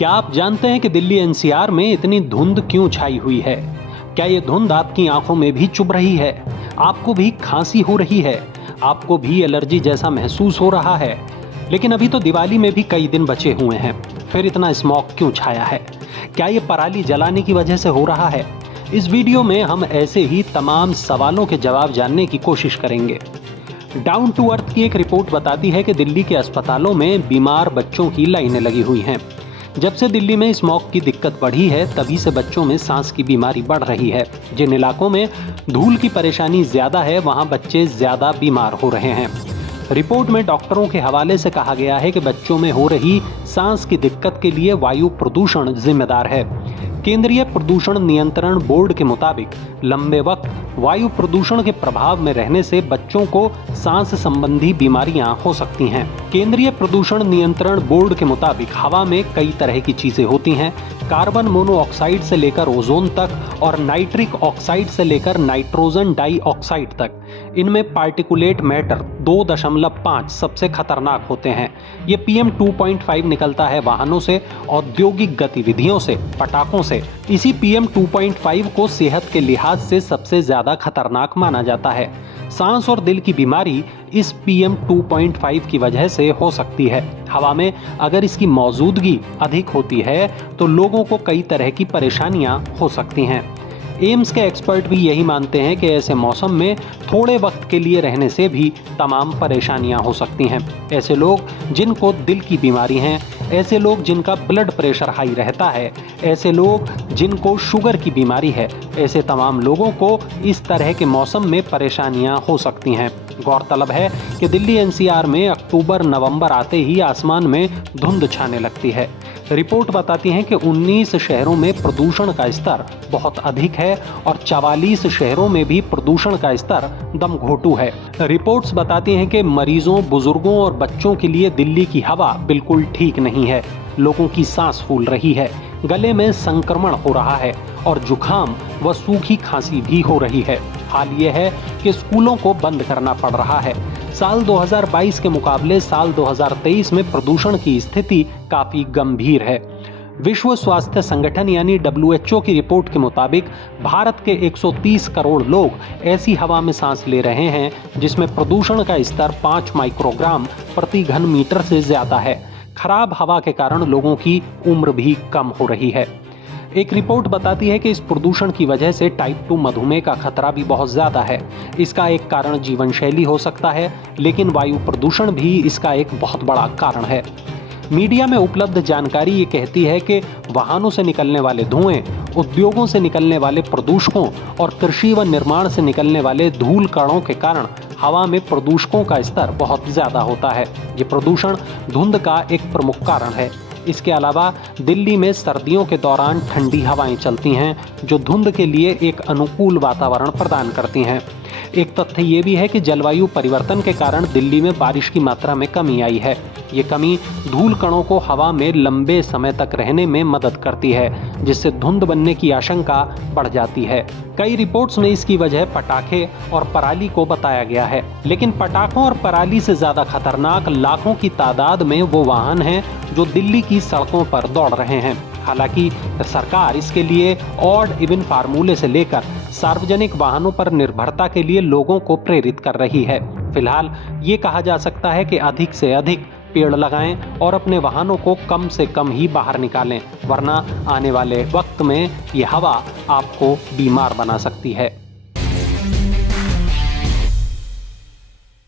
क्या आप जानते हैं कि दिल्ली एनसीआर में इतनी धुंध क्यों छाई हुई है? क्या ये धुंध आपकी आंखों में भी चुभ रही है? आपको भी खांसी हो रही है? आपको भी एलर्जी जैसा महसूस हो रहा है? लेकिन अभी तो दिवाली में भी कई दिन बचे हुए हैं, फिर इतना स्मॉग क्यों छाया है? क्या ये पराली जलाने की वजह से हो रहा है? इस वीडियो में हम ऐसे ही तमाम सवालों के जवाब जानने की कोशिश करेंगे। डाउन टू अर्थ की एक रिपोर्ट बताती है कि दिल्ली के अस्पतालों में बीमार बच्चों की लाइनें लगी हुई हैं। जब से दिल्ली में स्मॉग की दिक्कत बढ़ी है, तभी से बच्चों में सांस की बीमारी बढ़ रही है। जिन इलाकों में धूल की परेशानी ज्यादा है, वहां बच्चे ज्यादा बीमार हो रहे हैं। रिपोर्ट में डॉक्टरों के हवाले से कहा गया है कि बच्चों में हो रही सांस की दिक्कत के लिए वायु प्रदूषण जिम्मेदार है। केंद्रीय प्रदूषण नियंत्रण बोर्ड के मुताबिक लंबे वक्त वायु प्रदूषण के प्रभाव में रहने से बच्चों को सांस संबंधी बीमारियां हो सकती हैं। केंद्रीय प्रदूषण नियंत्रण बोर्ड के मुताबिक हवा में कई तरह की चीजें होती हैं। कार्बन मोनोऑक्साइड से लेकर ओजोन तक और नाइट्रिक ऑक्साइड से लेकर नाइट्रोजन डाइऑक्साइड तक। इनमें पार्टिकुलेट मैटर 2.5 सबसे खतरनाक होते हैं। ये PM 2.5 निकलता है वाहनों से, औद्योगिक गतिविधियों से, पटाखों से। इसी PM 2.5 को सेहत के लिहाज से सबसे ज्यादा खतरनाक माना जाता है। सांस और दिल की बीमारी इस PM 2.5 की वजह से हो सकती है। हवा में अगर इसकी मौजूदगी अधिक होती है तो लोगों को कई तरह की परेशानियां हो सकती हैं। एम्स के एक्सपर्ट भी यही मानते हैं कि ऐसे मौसम में थोड़े वक्त के लिए रहने से भी तमाम परेशानियां हो सकती हैं। ऐसे लोग जिनको दिल की बीमारी है, ऐसे लोग जिनका ब्लड प्रेशर हाई रहता है, ऐसे लोग जिनको शुगर की बीमारी है, ऐसे तमाम लोगों को इस तरह के मौसम में परेशानियां हो सकती हैं। गौरतलब है कि दिल्ली एनसीआर में अक्टूबर नवंबर आते ही आसमान में धुंध छाने लगती है। रिपोर्ट बताती है कि 19 शहरों में प्रदूषण का स्तर बहुत अधिक है और 44 शहरों में भी प्रदूषण का स्तर दम घोटू है। रिपोर्ट्स बताती हैं कि मरीजों, बुजुर्गों और बच्चों के लिए दिल्ली की हवा बिल्कुल ठीक नहीं है। लोगों की सांस फूल रही है, गले में संक्रमण हो रहा है और जुकाम व सूखी खांसी भी हो रही है। हाल ये है कि स्कूलों को बंद करना पड़ रहा है। साल 2022 के मुकाबले साल 2023 में प्रदूषण की स्थिति काफी गंभीर है। विश्व स्वास्थ्य संगठन यानी WHO की रिपोर्ट के मुताबिक भारत के 130 करोड़ लोग ऐसी हवा में सांस ले रहे हैं जिसमें प्रदूषण का स्तर 5 माइक्रोग्राम प्रति घन मीटर से ज्यादा है। खराब हवा के कारण लोगों की उम्र भी कम हो रही है। एक रिपोर्ट बताती है कि इस प्रदूषण की वजह से टाइप 2 मधुमेह का खतरा भी बहुत ज्यादा है। इसका एक कारण जीवन शैली हो सकता है, लेकिन वायु प्रदूषण भी इसका एक बहुत बड़ा कारण है। मीडिया में उपलब्ध जानकारी ये कहती है कि वाहनों से निकलने वाले धुएं, उद्योगों से निकलने वाले प्रदूषकों और कृषि व निर्माण से निकलने वाले धूल कणों के कारण हवा में प्रदूषकों का स्तर बहुत ज्यादा होता है। ये प्रदूषण धुंध का एक प्रमुख कारण है। इसके अलावा दिल्ली में सर्दियों के दौरान ठंडी हवाएं चलती हैं, जो धुंध के लिए एक अनुकूल वातावरण प्रदान करती हैं। एक तथ्य ये भी है कि जलवायु परिवर्तन के कारण दिल्ली में बारिश की मात्रा में कमी आई है। ये कमी धूल कणों को हवा में लंबे समय तक रहने में मदद करती है, जिससे धुंध बनने की आशंका बढ़ जाती है। कई रिपोर्ट्स में इसकी वजह पटाखे और पराली को बताया गया है, लेकिन पटाखों और पराली से ज्यादा खतरनाक लाखों की तादाद में वो वाहन हैं जो दिल्ली की सड़कों पर दौड़ रहे हैं। हालांकि सरकार इसके लिए ऑड इवन फार्मूले से लेकर सार्वजनिक वाहनों पर निर्भरता के लिए लोगों को प्रेरित कर रही है। फिलहाल ये कहा जा सकता है कि अधिक से अधिक पेड़ लगाएं और अपने वाहनों को कम से कम ही बाहर निकालें, वरना आने वाले वक्त में ये हवा आपको बीमार बना सकती है।